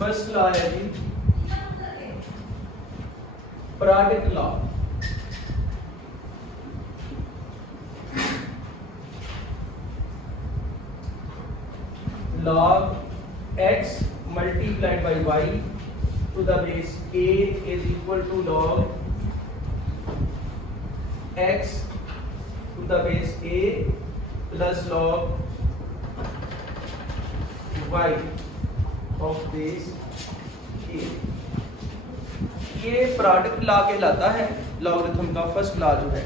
First law है जी product law. log x multiplied by y to the base a is equal to log x to the base a plus log y of base a। ये product law कहलाता है logarithm का first law जो है।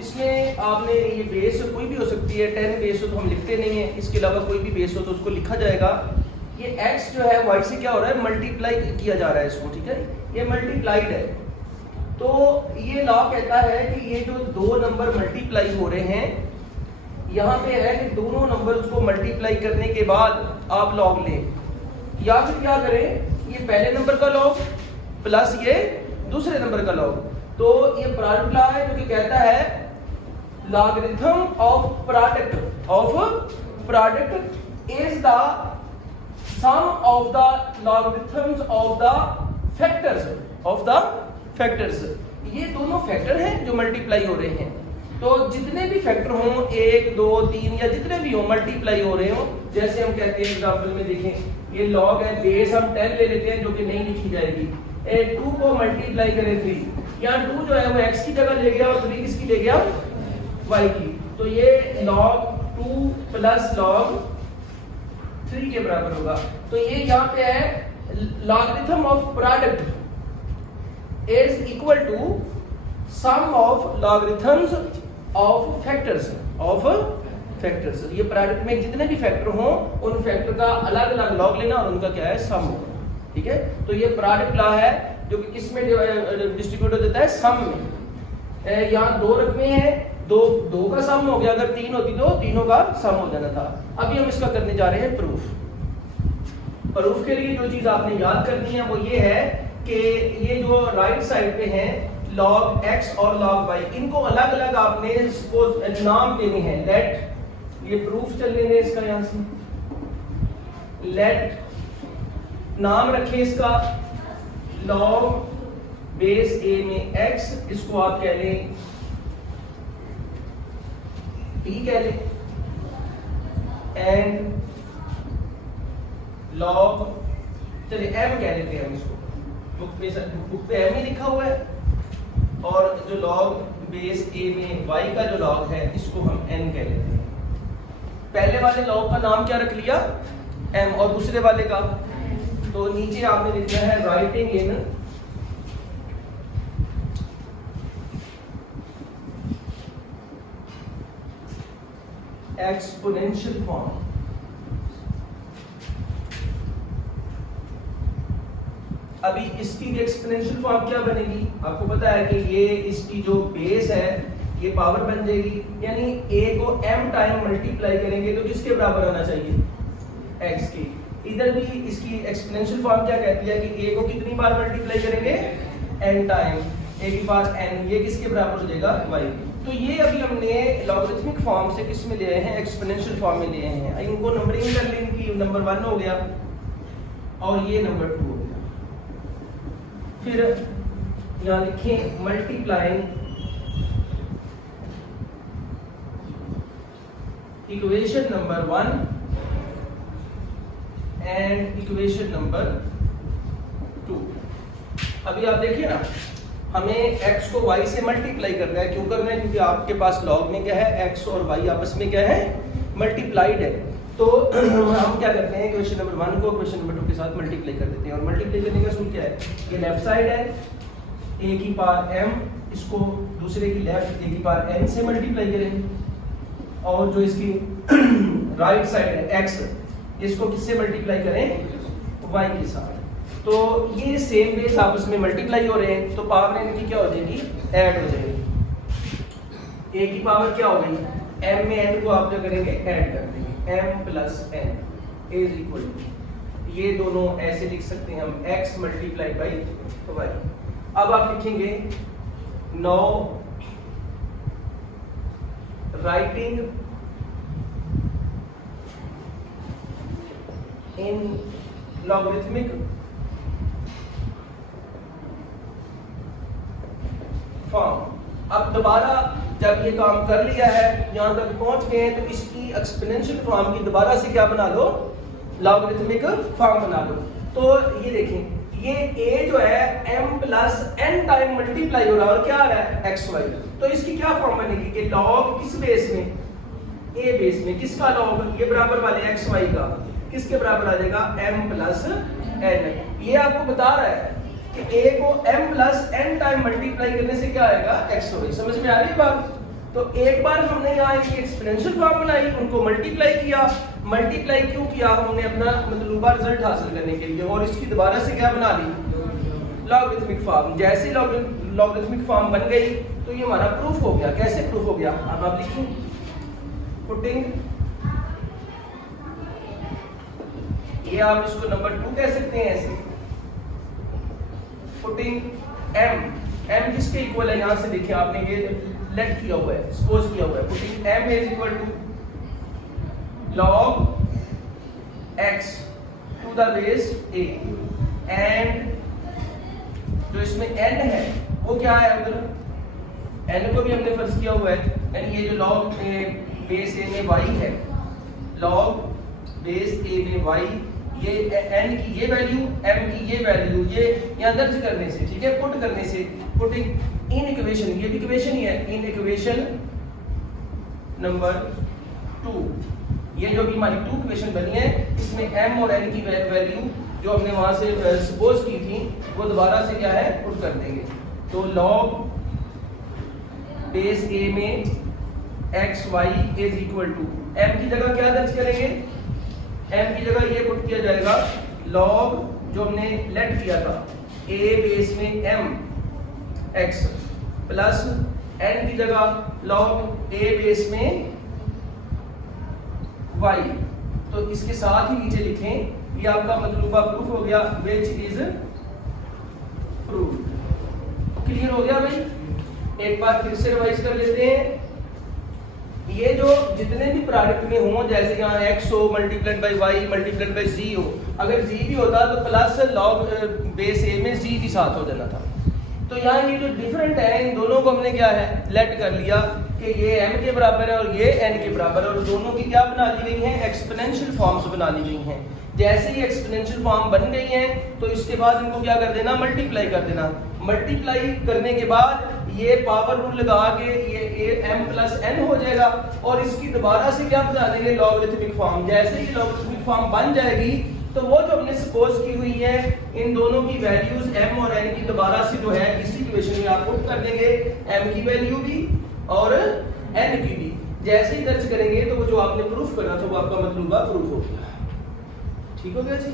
इसमें आपने ये base कोई भी हो सकती है, 10 बेस हो तो हम लिखते नहीं है, इसके अलावा कोई भी बेस हो तो उसको लिखा जाएगा। ये x जो है y से क्या हो रहा है, मल्टीप्लाई किया जा रहा है इसको, ठीक है, ये मल्टीप्लाइड है। तो ये लॉ कहता है कि ये जो दो नंबर मल्टीप्लाई हो रहे हैं, यहाँ पे है कि दोनों नंबर उसको मल्टीप्लाई करने के बाद आप लॉग लें, या फिर क्या करें, ये पहले नंबर का लॉग प्लस ये दूसरे नंबर का लॉग। तो ये प्रोडक्ट लॉ है जो कि कहता है logarithm of product is the sum of the logarithms of the factors। ये दोनों फैक्टर हैं जो मल्टीप्लाई हो रहे हैं। तो जितने भी फैक्टर हों, 1 2 3 या जितने भी हो मल्टीप्लाई हो रहे हो, जैसे हम कहते हैं एग्जांपल में देखें, ये लॉग है, बेस हम 10 ले लेते हैं जो कि नहीं लिखी जाएगी। 2 को मल्टीप्लाई करें 3, यहाँ 2 जो है वो x की जगह ले गया और 3 किसकी ले गया, y की। तो ये log 2 प्लस log 3 के बराबर होगा। तो ये यहाँ पे है logarithm of product is equal to sum of logarithms of factors ये प्रोडक्ट में जितने भी फैक्टर हों उन फैक्टर का अलग अलग लॉग लेना और उनका क्या है, सम होगा, ठीक है। तो ये प्रोडक्ट लॉ है जो कि किसमें डिस्ट्रीब्यूट हो जाता है, सम में। यहाँ 2 रकमें हैं, दो का सम हो गया, अगर 3 होती तो तीनों का सम हो जाना था। अभी हम इसका करने जा रहे हैं प्रूफ के लिए जो चीज आपने याद करनी है वो ये है कि ये जो राइट साइड पे है log x और log y, इनको अलग अलग आपने सपोज नाम देने हैं। लेट, ये प्रूफ चल लेने इसका, यहां से लेट नाम रखें इसका log बेस a में x, इसको आप कह लें t कह लें, एंड log, चलिए m कह लेते हैं हम इसको, बुक पे m ही लिखा हुआ है, और जो log बेस a में y का जो log है इसको हम n कह लेते हैं। पहले वाले log का नाम क्या रख लिया, m, और दूसरे वाले का, तो नीचे आपने लिखना है राइटिंग इन एक्सपोनेंशियल फॉर्म। अभी इसकी एक्सपोनेंशियल फॉर्म क्या बनेगी, आपको पता है कि ये इसकी जो बेस है ये पावर बन जाएगी, यानी a को m टाइम मल्टीप्लाई करेंगे तो किसके बराबर होना चाहिए, x के। इधर भी इसकी एक्सपोनेंशियल फॉर्म क्या कहती है कि a को कितनी बार मल्टीप्लाई करेंगे, n टाइम a की पावर n, ये किसके बराबर हो जाएगा, y। तो ये अभी हमने लॉगरिथमिक फॉर्म से किस में ले आए हैं, एक्सपोनेंशियल फॉर्म में ले आए हैं। इनको नंबरिंग कर लें, इनकी नंबर 1 हो गया और ये नंबर 2 हो गया। फिर यहाँ लिखें multiplying equation number 1 and equation number 2। अभी आप देखिए ना, हमें x को y से मल्टीप्लाई करना है। क्यों करना है, क्योंकि आपके पास लॉग में क्या है, x और y आपस में क्या है, मल्टीप्लाइड है। तो हम क्या करते हैं, क्वेश्चन नंबर 1 को क्वेश्चन नंबर 2 के साथ मल्टीप्लाई कर देते हैं। और मल्टीप्लाई करने का सूत्र क्या है, ये लेफ्ट साइड है a की पावर m, इसको दूसरे की लेफ्ट a की पावर n से मल्टीप्लाई करें, और जो इसकी राइट साइड है x, इसको किससे मल्टीप्लाई करें, y के साथ। तो ये सेम बेस आपस में मल्टीप्लाई हो रहे हैं, तो पावर इनकी क्या हो जाएगी, ऐड हो जाएगी। a की पावर क्या हो गई, m में n को आप क्या करेंगे, ऐड कर देंगे, m plus n is equal to, ये दोनों ऐसे लिख सकते हैं हम, x मल्टीप्लाई बाई y। अब आप लिखेंगे now writing in logarithmic form. अब दोबारा जब ये काम कर लिया है, यहां तक पहुंच गए हैं, तो इसकी एक्सपोनेंशियल फॉर्म की दोबारा से क्या बना लो, लॉगरिथमिक फॉर्म बना लो। तो ये देखें, ये a जो है m plus n time multiply हो रहा है और क्या आ रहा है एक्स वाई। तो इसकी क्या फॉर्म बनेगी कि log किस बेस में, a बेस में, किसका log, ये बराबर वाले एक्स वाई का, किसके बराबर आ जाएगा m प्लस n। ये आपको बता रहा है कि a को m plus n time multiply करने से क्या आएगा एक्स वाई। समझ में आ रही है बात? तो एक बार हमने यहाँ इनकी एक्सपोनेंशियल फॉर्म बनाई, उनको मल्टीप्लाई किया। मल्टीप्लाई क्यों किया? हमने अपना मतलूबा रिजल्ट हासिल करने के लिए, और इसकी दोबारा से क्या बना ली, लॉगरिथमिक फॉर्म। जैसे लॉगरिथमिक फॉर्म बन गई तो ये हमारा प्रूफ हो गया। कैसे प्रूफ हो गया? अब आप लिखिए, पुटिंग, ये आप इसको नंबर 2 कह सकते हैं ऐसे, पुटिंग m किसके इक्वल है, यहां से देखिए आपने ये लेट किया हुआ है, सपोज किया हुआ है, putting m is equal to log x to the base a, and जो इसमें n है वो क्या है, उधर n को भी हमने फर्ज किया हुआ है, यानी ये जो log बेस a में y है, log बेस a में y, ये n की ये वैल्यू, m की ये वैल्यू, ये यहाँ दर्ज करने से, ठीक है, पुट करने से, पुटिंग इन इक्वेशन, ये भी इक्वेशन ही है, इन इक्वेशन नंबर 2, ये जो भी हमारी 2 इक्वेशन बनी है, इसमें m और n की वैल्यू जो हमने वहां से सपोज की थी वो दोबारा से क्या है, पुट कर देंगे। तो log बेस a में x y is equal to, m की जगह क्या दर्ज करेंगे, m की जगह ये पुट किया जाएगा log जो हमने लेट किया था a बेस में m x प्लस n की जगह log a बेस में y। तो इसके साथ ही नीचे लिखें, ये आपका मतलूबा प्रूफ हो गया, विच इज प्रूफ। क्लियर हो गया भाई? एक बार फिर से रिवाइज कर लेते हैं। ये जो जितने भी प्रोडक्ट में हो, जैसे यहाँ x हो multiplied by y multiplied by z हो, अगर z भी होता तो प्लस log बेस a में z भी साथ हो जाना था। तो यहाँ ये जो डिफरेंट है, इन दोनों को हमने क्या है, लेट कर लिया कि ये m के बराबर है और ये n के बराबर है, और दोनों की क्या बना दी गई हैं, एक्सपोनेंशियल फॉर्म्स बना दी गई हैं। जैसे ही एक्सपोनेंशियल फॉर्म बन गई हैं तो इसके बाद इनको क्या कर देना, मल्टीप्लाई कर देना। मल्टीप्लाई करने के बाद ये पावर रूल लगा के ये m प्लस n हो जाएगा, और इसकी दोबारा से क्या बना देंगे, लॉगरिथमिक फॉर्म। जैसे ही लॉगरिथमिक फॉर्म बन जाएगी तो वो जो हमने सपोज की हुई है, इन दोनों की वैल्यूज m और n की दोबारा से जो है इसी इक्वेशन में आप पुट कर देंगे, m की वैल्यू भी और n की भी। जैसे ही दर्ज करेंगे तो वो जो आपने प्रूफ करा था वो आपका मतलूबा प्रूफ हो गया। ठीक हो गया जी?